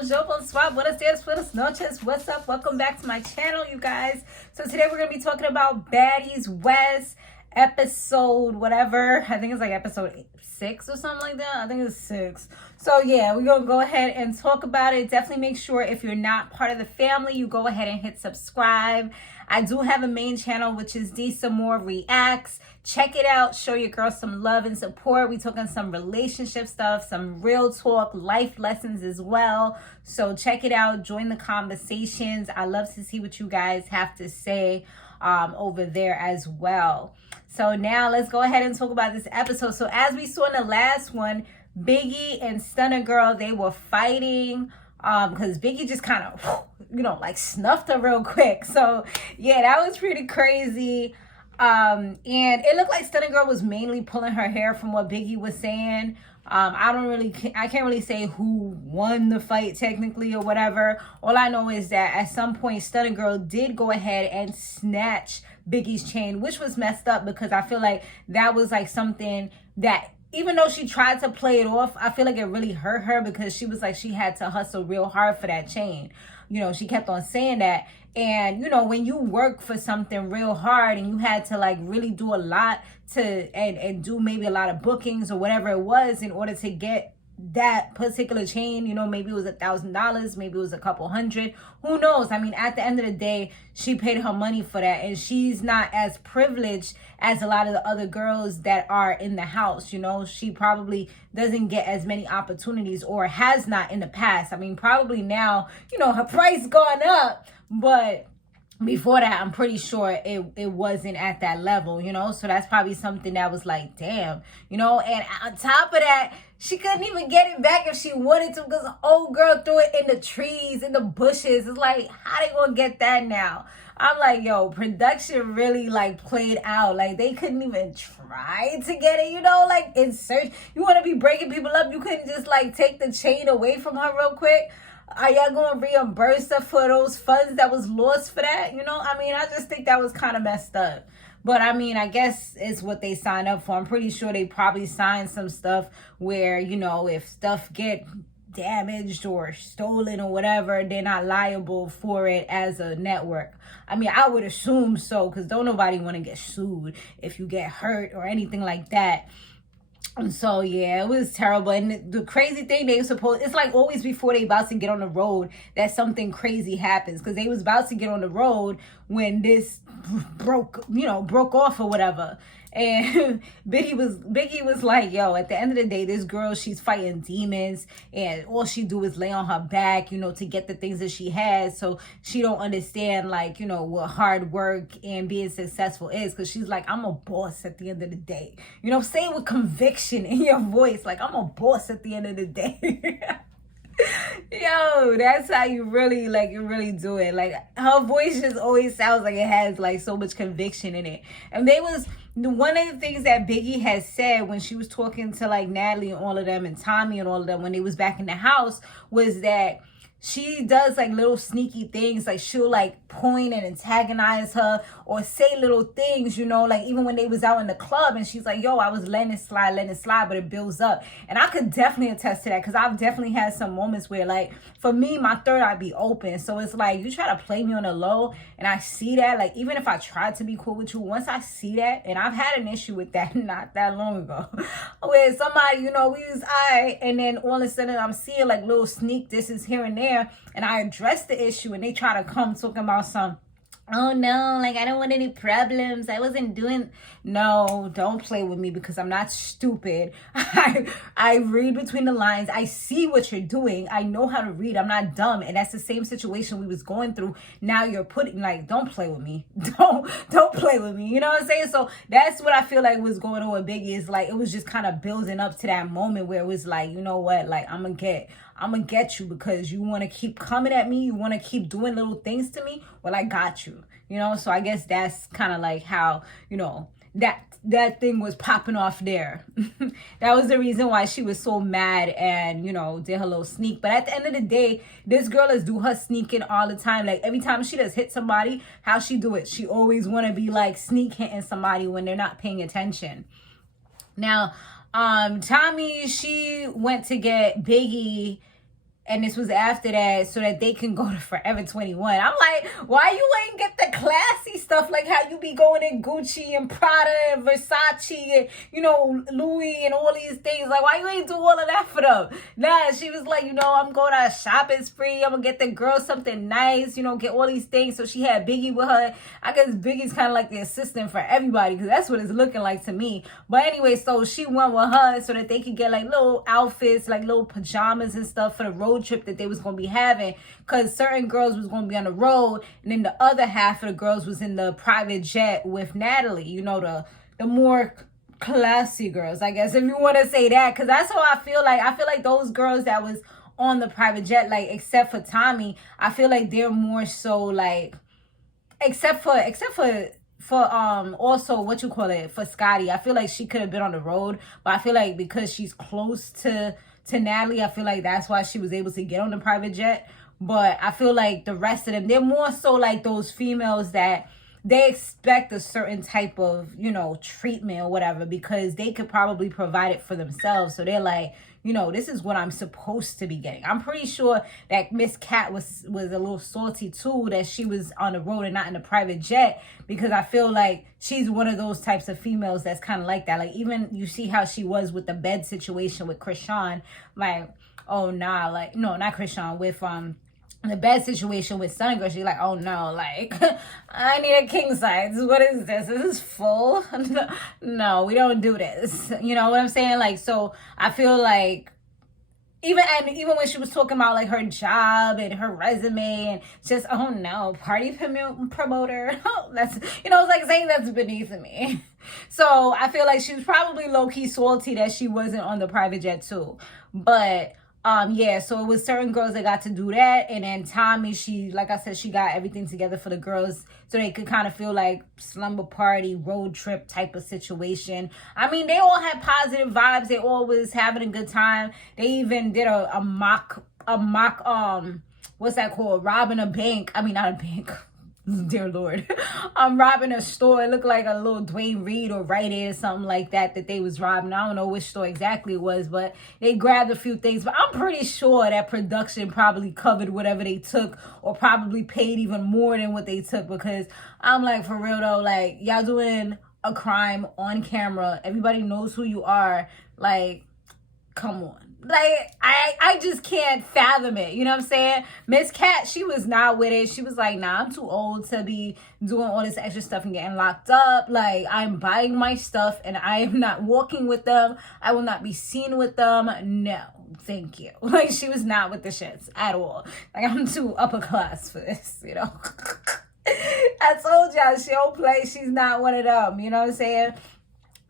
bonjour, bonsoir, buenos dias, buenas noches. What's up? Welcome back to my channel, you guys. So today we're going to be talking about Baddies West episode, whatever. I think it's like episode 6 or something like that. I think it's 6. So yeah, we're going to go ahead and talk about it. Definitely make sure if you're not part of the family, you go ahead and hit subscribe. I do have a main channel, which is D.Samore Reacts. Check it out. Show your girl some love and support. We talking some relationship stuff, some real talk, life lessons as well. So check it out. Join the conversations. I love to see what you guys have to say over there as well. So now let's go ahead and talk about this episode. So as we saw in the last one, Biggie and Stunna girl, they were fighting because Biggie just kind of, like snuffed her real quick. So yeah, that was pretty crazy. And it looked like Stunna girl was mainly pulling her hair from what Biggie was saying. I can't really say who won the fight technically or whatever. All I know is that at some point Stunna girl did go ahead and snatch Biggie's chain, which was messed up because I feel like that was like something that, even though she tried to play it off, I feel like it really hurt her because she was like, she had to hustle real hard for that chain. She kept on saying that. And, when you work for something real hard and you had to like really do a lot and do maybe a lot of bookings or whatever it was in order to get that particular chain, maybe it was $1,000, maybe it was a couple hundred, who knows? I mean, at the end of the day, she paid her money for that, and she's not as privileged as a lot of the other girls that are in the house. She probably doesn't get as many opportunities, or has not in the past. I mean, probably now, her price gone up, but before that, I'm pretty sure it wasn't at that level, so that's probably something that was like, damn, and on top of that, she couldn't even get it back if she wanted to because the old girl threw it in the trees, in the bushes. It's like, how they gonna get that now? I'm like, yo, production really like played out. Like they couldn't even try to get it, like in search. You want to be breaking people up, you couldn't just like take the chain away from her real quick. Are y'all going to reimburse her for those funds that was lost for that? I just think that was kind of messed up. But I guess it's what they signed up for. I'm pretty sure they probably signed some stuff where, if stuff get damaged or stolen or whatever, they're not liable for it as a network. I would assume so, because don't nobody want to get sued if you get hurt or anything like that. And so yeah, it was terrible. And the crazy thing, it's like always before they about to get on the road that something crazy happens, because they was about to get on the road when this broke off or whatever. And Biggie was like, yo, at the end of the day, this girl, she's fighting demons, and all she do is lay on her back, to get the things that she has. So she don't understand, like, what hard work and being successful is, because she's like, I'm a boss at the end of the day. Say it with conviction in your voice, like, I'm a boss at the end of the day. Yo, that's how you really do it. Like, her voice just always sounds like it has like so much conviction in it. And one of the things that Biggie has said when she was talking to like Natalie and all of them, and Tommy and all of them, when they was back in the house, was that she does like little sneaky things. Like she'll like point and antagonize her or say little things, like even when they was out in the club and she's like, yo, I was letting it slide, but it builds up. And I could definitely attest to that, because I've definitely had some moments where, like, for me, my third eye be open. So it's like, you try to play me on the low and I see that, like, even if I tried to be cool with you, once I see that, and I've had an issue with that not that long ago, where somebody, we was and then all of a sudden I'm seeing like little sneak disses here and there, and I address the issue and they try to come talking about oh no, like I don't want any problems, I wasn't doing. No, don't play with me, because I'm not stupid. I read between the lines. I see what you're doing. I know how to read. I'm not dumb. And that's the same situation we was going through. Now you're putting, like, don't play with me. Don't play with me. You know what I'm saying? So that's what I feel like was going on with Biggie. Is like, it was just kind of building up to that moment where it was like, you know what, like, I'm gonna get you because you want to keep coming at me. You want to keep doing little things to me. Well, I got you, So I guess that's kind of like how, that thing was popping off there. That was the reason why she was so mad and, did her little sneak. But at the end of the day, this girl is do her sneaking all the time. Like every time she does hit somebody, how she do it? She always want to be like sneak hitting somebody when they're not paying attention. Now, Tommy, she went to get Biggie And this was after that so that they can go to Forever 21. I'm like, why you ain't get the classy stuff like how you be going in Gucci and Prada and Versace and, you know, Louis and all these things? Like, why you ain't do all of that for them? Nah, she was like, you know, I'm going on a shopping spree. I'm going to get the girl something nice, you know, get all these things. So she had Biggie with her. I guess Biggie's kind of like the assistant for everybody because that's what it's looking like to me. But anyway, so she went with her so that they could get like little outfits, like little pajamas and stuff for the road trip that they was going to be having, because certain girls was going to be on the road and then the other half of the girls was in the private jet with Natalie, you know, the more classy girls, I guess, if you want to say that, because that's how I feel like those girls that was on the private jet, like except for Tommy, I feel like they're more so like, except for also what you call it, for Scotty, I feel like she could have been on the road, but I feel like because she's close to Natalie, I feel like that's why she was able to get on the private jet. But I feel like the rest of them, they're more so like those females that they expect a certain type of, you know, treatment or whatever because they could probably provide it for themselves. So they're like, you know, this is what I'm supposed to be getting. I'm pretty sure that Miss Cat was a little salty too that she was on the road and not in a private jet, because I feel like she's one of those types of females that's kind of like that. Like, even you see how she was with the bed situation with Krishan, like, oh nah, like, no, not Krishan, with the bed situation with Stunna Girl, she's like, oh no, like, I need a king size. What is this? This is full. No, we don't do this. You know what I'm saying? Like, so I feel like even when she was talking about like her job and her resume and just, oh no, party promoter. That's, you know, it's like saying that's beneath me. So I feel like she was probably low-key salty that she wasn't on the private jet too. But yeah, so it was certain girls that got to do that, and then Tommy, she, like I said, she got everything together for the girls so they could kind of feel like slumber party, road trip type of situation. I mean, they all had positive vibes. They all was having a good time. They even did a mock, what's that called? Robbing a bank. I mean, not a bank. Dear Lord. Robbing a store. It looked like a little Dwayne Reed or Rite Aid, something like that they was robbing. I don't know which store exactly it was, but they grabbed a few things. But I'm pretty sure that production probably covered whatever they took, or probably paid even more than what they took, because I'm like, for real though, like, y'all doing a crime on camera. Everybody knows who you are. Like, come on. Like, I just can't fathom it. You know what I'm saying? Miss Cat, she was not with it. She was like, nah, I'm too old to be doing all this extra stuff and getting locked up. Like, I'm buying my stuff and I am not walking with them. I will not be seen with them. No, thank you. Like, she was not with the shits at all. Like, I'm too upper class for this, you know? I told y'all, she don't play. She's not one of them. You know what I'm saying?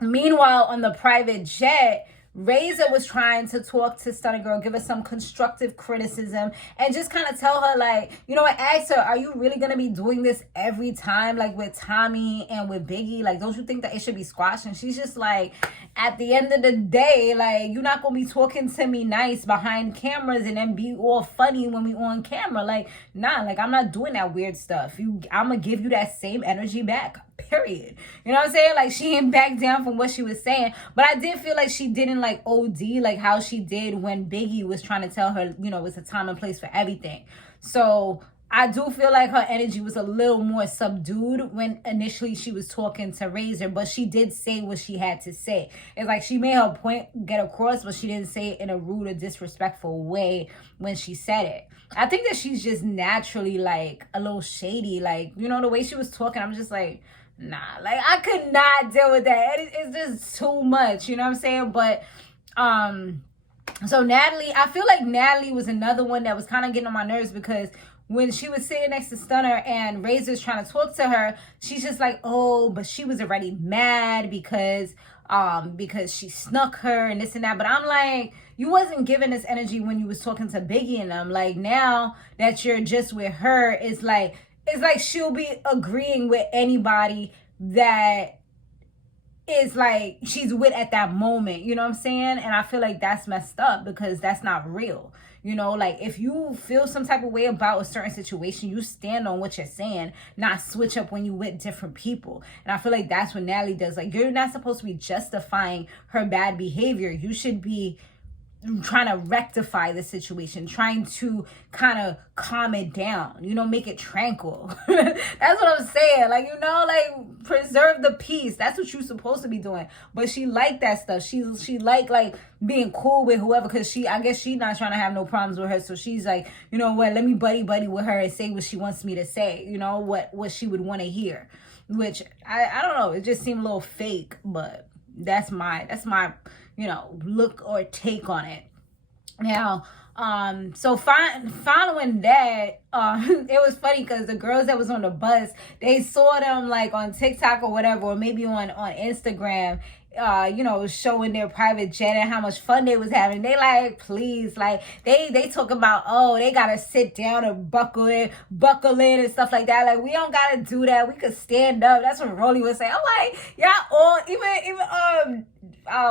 Meanwhile, on the private jet, Razor was trying to talk to Stunna Girl, give her some constructive criticism, and just kind of tell her, like, you know, I asked her, are you really going to be doing this every time, like with Tommy and with Biggie? Like, don't you think that it should be squashed? And she's just like, at the end of the day, like, you're not going to be talking to me nice behind cameras and then be all funny when we on camera. Like, nah, like, I'm not doing that weird stuff. I'm going to give you that same energy back. Period. You know what I'm saying? Like, she ain't back down from what she was saying. But I did feel like she didn't like OD like how she did when Biggie was trying to tell her, you know, it's a time and place for everything. So I do feel like her energy was a little more subdued when initially she was talking to Razor, but she did say what she had to say. It's like she made her point get across, but she didn't say it in a rude or disrespectful way when she said it. I think that she's just naturally like a little shady. Like, you know, the way she was talking, I'm just like, nah, like, I could not deal with that. It's just too much, you know what I'm saying? But, so Natalie, I feel like Natalie was another one that was kind of getting on my nerves, because when she was sitting next to Stunna and Razor's trying to talk to her, she's just like, oh, but she was already mad because she snuck her and this and that. But I'm like, you wasn't giving this energy when you was talking to Biggie and them. Like, now that you're just with her, it's like she'll be agreeing with anybody that is like she's with at that moment, you know what I'm saying? And I feel like that's messed up, because that's not real. You know, like, if you feel some type of way about a certain situation, you stand on what you're saying, not switch up when you with different people. And I feel like that's what Natalie does. Like, you're not supposed to be justifying her bad behavior. You should be trying to rectify the situation, trying to kind of calm it down, you know, make it tranquil. That's what I'm saying. Like, you know, like preserve the peace. That's what you're supposed to be doing. But she liked that stuff. She like being cool with whoever, because I guess she's not trying to have no problems with her. So she's like, you know what, let me buddy with her and say what she wants me to say, you know, what she would want to hear. Which I don't know, it just seemed a little fake, but that's my you know, look or take on it. Now, so following that, it was funny because the girls that was on the bus, they saw them like on TikTok or whatever, or maybe on Instagram, you know, showing their private jet and how much fun they was having. They like, please, like they talk about, oh, they gotta sit down and buckle in and stuff like that. Like, we don't gotta do that. We could stand up. That's what Rolly was saying. I'm like, y'all all, even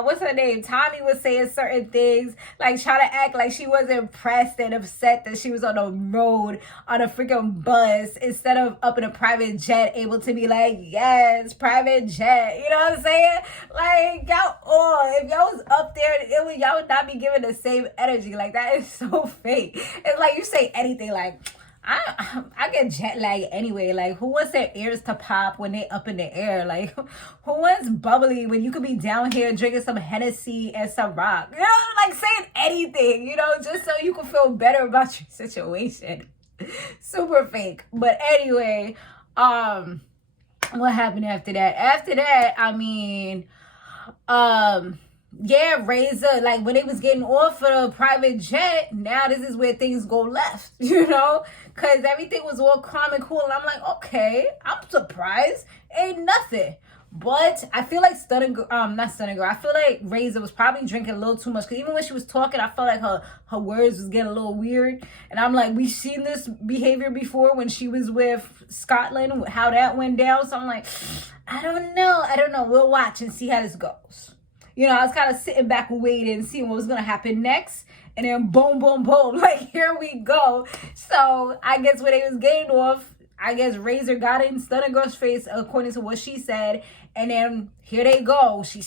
what's her name? Tommy was saying certain things, like trying to act like she wasn't impressed and upset that she was on the road on a freaking bus instead of up in a private jet, able to be like, yes, private jet. You know what I'm saying? Like, y'all all, if y'all was up there, y'all would not be giving the same energy. Like, that is so fake. It's like you say anything like, I get jet lag anyway. Like, who wants their ears to pop when they up in the air? Like, who wants bubbly when you could be down here drinking some Hennessy and some rock? You know, like saying anything, you know, just so you can feel better about your situation. Super fake. But anyway, what happened after that? After that, I mean, yeah, Razor, like when they was getting off of the private jet, now this is where things go left, you know, because everything was all calm and cool, and I'm like, okay, I'm surprised, ain't nothing. But I feel like not Stunna Girl, I feel like Razor was probably drinking a little too much, because even when she was talking, I felt like her words was getting a little weird, and I'm like, we've seen this behavior before when she was with Scotland, how that went down, so I'm like, I don't know, we'll watch and see how this goes. You know, I was kind of sitting back waiting, seeing what was going to happen next. And then boom, boom, boom. Like, here we go. So, I guess when they was getting off, I guess Razor got in Stunna Girl's face, according to what she said. And then here they go. She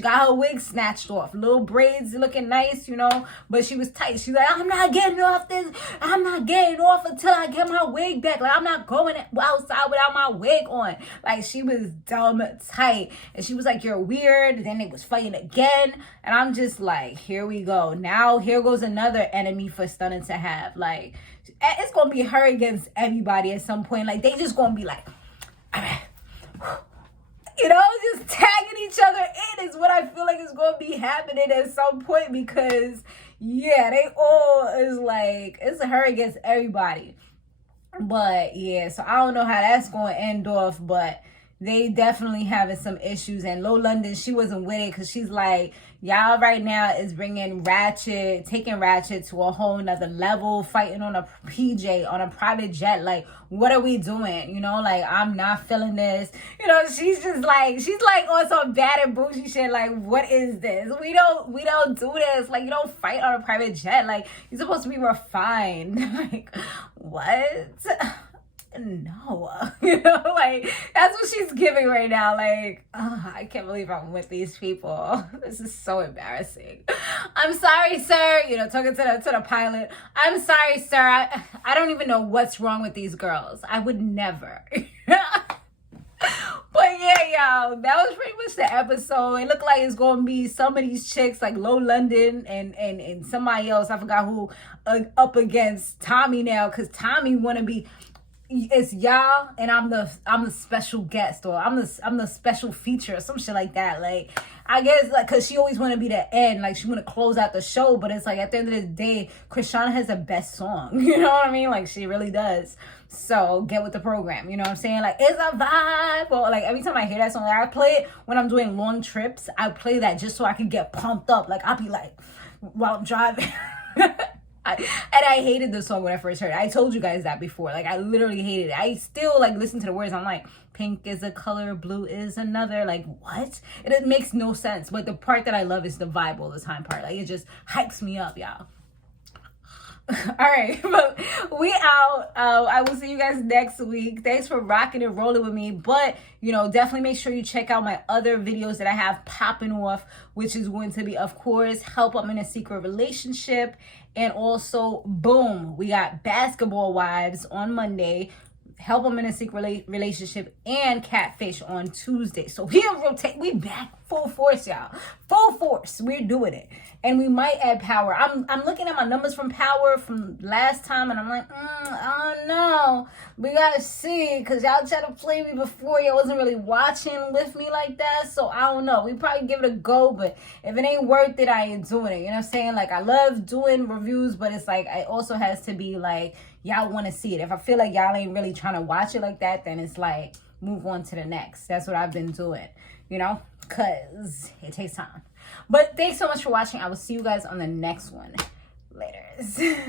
got her wig snatched off. Little braids looking nice, you know. But she was tight. She's like, I'm not getting off this. I'm not getting off until I get my wig back. Like, I'm not going outside without my wig on. Like, she was dumb tight. And she was like, you're weird. And then they was fighting again. And I'm just like, here we go. Now, here goes another enemy for Stunna to have. Like, it's going to be her against everybody at some point. Like, they just going to be like, all right. You know, just tagging each other in is what I feel like is going to be happening at some point, because, yeah, they all is like, it's her against everybody. But, yeah, so I don't know how that's going to end off, but they definitely having some issues. And Low London, she wasn't with it, because she's like, y'all right now is taking Ratchet to a whole nother level, fighting on a PJ, on a private jet. Like, what are we doing? You know, like, I'm not feeling this. You know, she's like on some bad and bougie shit. Like, what is this? We don't do this. Like, you don't fight on a private jet. Like, you're supposed to be refined. Like, what? No, you know, like, that's what she's giving right now. Like, I can't believe I'm with these people. This is so embarrassing. I'm sorry, sir. You know, talking to the pilot. I'm sorry, sir. I don't even know what's wrong with these girls. I would never. But yeah, y'all, that was pretty much the episode. It looked like it's gonna be some of these chicks, like Low London and somebody else. I forgot who, up against Tommy now, because Tommy wanna be. It's y'all and I'm the special guest, or I'm the special feature, or some shit like that. Like, I guess, like, cause she always want to be the end, like she want to close out the show, but it's like at the end of the day, Krishana has the best song. You know what I mean? Like, she really does. So get with the program. You know what I'm saying? Like, it's a vibe. Or like every time I hear that song, like, I play it when I'm doing long trips. I play that just so I can get pumped up. Like, I'll be like, while I'm driving. I hated the song when I first heard it. I told you guys that before. Like, I literally hated it. I still, like, listen to the words. I'm like, pink is a color, blue is another. Like, what? It makes no sense. But the part that I love is the vibe all the time part. Like, it just hypes me up, y'all. All right, but we out. I will see you guys next week. Thanks for rocking and rolling with me. But, you know, definitely make sure you check out my other videos that I have popping off, which is going to be, of course, help I'm in a secret relationship. And also, boom, we got Basketball Wives on Monday, help them in a secret relationship, and Catfish on Tuesday. So we back full force, y'all. Full force. We're doing it. And we might add Power. I'm looking at my numbers from Power from last time, and I'm like, I don't know. We gotta see, because y'all tried to play me before. Y'all wasn't really watching with me like that, so I don't know. We probably give it a go, but if it ain't worth it, I ain't doing it. You know what I'm saying? Like, I love doing reviews, but it's like, it also has to be like, y'all want to see it. If I feel like y'all ain't really trying to watch it like that, then it's like, move on to the next. That's what I've been doing, you know, because it takes time. But thanks so much for watching. I will see you guys on the next one. Later.